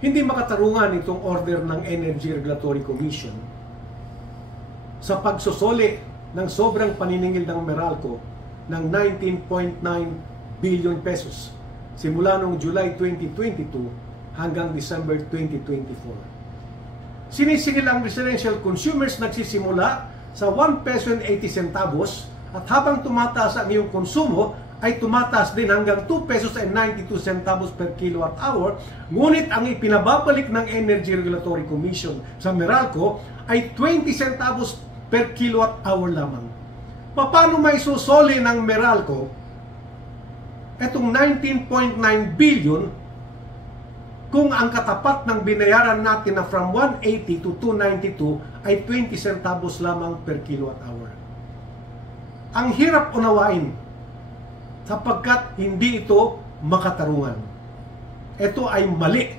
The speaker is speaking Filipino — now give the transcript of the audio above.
Hindi makatarungan itong order ng Energy Regulatory Commission sa pagsusoli ng sobrang paniningil ng Meralco ng 19.9 billion pesos simula noong July 2022 hanggang December 2024. Sinisingil ang residential consumers nagsisimula sa 1 peso and 80 centavos at habang tumataas ang iyong konsumo ay tumataas din hanggang 2 pesos and 92 centavos per kilowatt hour. Ngunit ang ipinababalik ng Energy Regulatory Commission sa Meralco ay 20 centavos per kilowatt hour lamang. Paano may susoli ng Meralco etong 19.9 billion kung ang katapat ng binayaran natin na from 180 to 292 ay 20 centavos lamang per kilowatt hour? Ang hirap unawain sapagkat hindi ito makatarungan. Ito ay mali